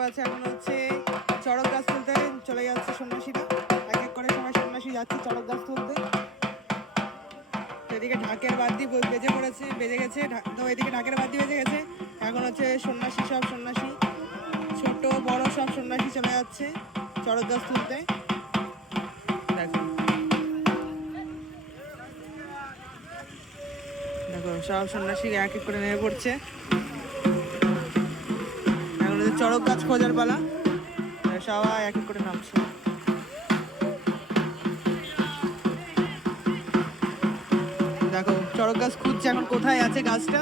পাচ্ছি এখন হচ্ছে চড়ক গাছ তুলতে চলে যাচ্ছে সন্ন্যাসীরা। এক এক করে সবাই সন্ন্যাসী যাচ্ছে চড়ক গাছ তুলতে। এদিকে ঢাকের বাদ্যি বেজে গেছে, তো এদিকে ঢাকের বাদ্যি বেজে গেছে। এখন হচ্ছে সন্ন্যাসী ছোট বড় সব সন্ন্যাসী চলে যাচ্ছে চড়ক গাছ তুলতে। দেখো সব সন্ন্যাসী এক এক করে নেমে পড়ছে। এখন চড়ক গাছ খোঁজার পালা, সবাই এক এক করে নামছে। দেখো চড়ক গাছ খুঁজছে এখন কোথায় আছে গাছটা।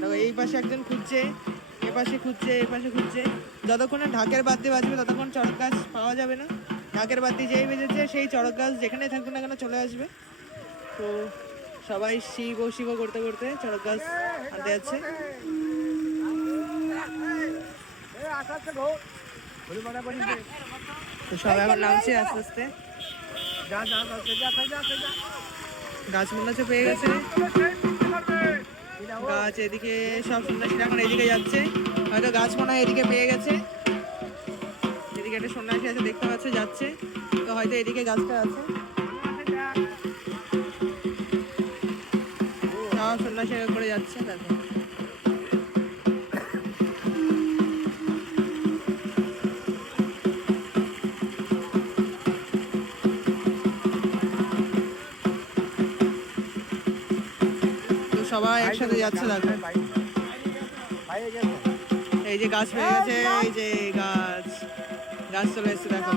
দেখো এই পাশে একজন খুঁজছে, এপাশে খুঁজছে। যতক্ষণে ঢাকের বাদ্যি বাজবে ততক্ষণ চড়ক গাছ পাওয়া যাবে না। ঢাকের বাদ্যি যেই বেজেছে সেই চড়ক গাছ যেখানে থাকবে না কেন চলে আসবে। তো সবাই শিব করতে করতে চড়ক গাছ আনতে যাচ্ছে। তো সবাই এখন নামছে আস্তে আস্তে। গাছ মনে হচ্ছে পেয়ে গেছে। গাছ এদিকে সব সন্ন্যাসীরা এখন এদিকে যাচ্ছে, হয়তো গাছ মনে হয় এদিকে পেয়ে গেছে। এদিকে একটা সন্ন্যাসী আছে দেখতে পাচ্ছে যাচ্ছে, তো হয়তো এদিকে গাছটা আছে। সব সন্ন্যাসী করে যাচ্ছে। দেখো সবাই একসাথে যাচ্ছে। দেখো এই যে গাছ পেয়ে গেছে, এই যে গাছ চলে এসছে। দেখো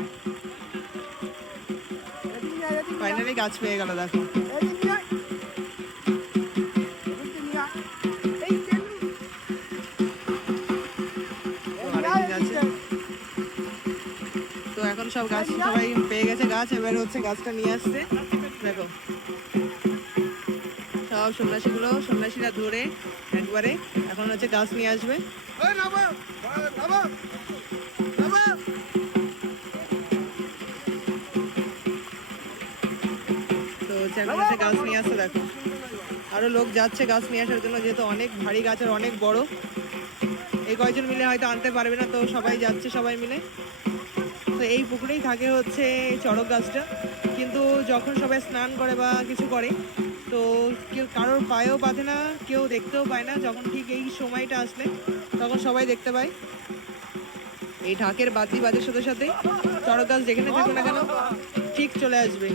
ফাইনালি গাছ পেয়ে গেল। দেখো তো এখন সব গাছ সবাই পেয়ে গেছে গাছ, এবার হচ্ছে গাছটা নিয়ে আসছে। দেখো সব সন্ন্যাসীরা ধরে একবারে এখন হচ্ছে গাছ নিয়ে আসবে। তো হচ্ছে এখন হচ্ছে গাছ নিয়ে আসছে। দেখো আরো লোক যাচ্ছে গাছ নিয়ে আসার জন্য, যেহেতু অনেক ভারী গাছ আর অনেক বড়, এই কয়জন মিলে হয়তো আনতে পারবে না, তো সবাই যাচ্ছে সবাই মিলে। তো এই পুকুরেই থাকে হচ্ছে এই চড়ক গাছটা, কিন্তু যখন সবাই স্নান করে বা কিছু করে তো কেউ কারোর পায়েও বাঁধে না, কেউ দেখতেও পায় না। যখন ঠিক এই সময়টা আসলে তখন সবাই দেখতে পায়। এই ঢাকের বাদ্যি বাজার সাথে সাথে চড়ক গাছ যেখানে থাকুক না কেন ঠিক চলে আসবে।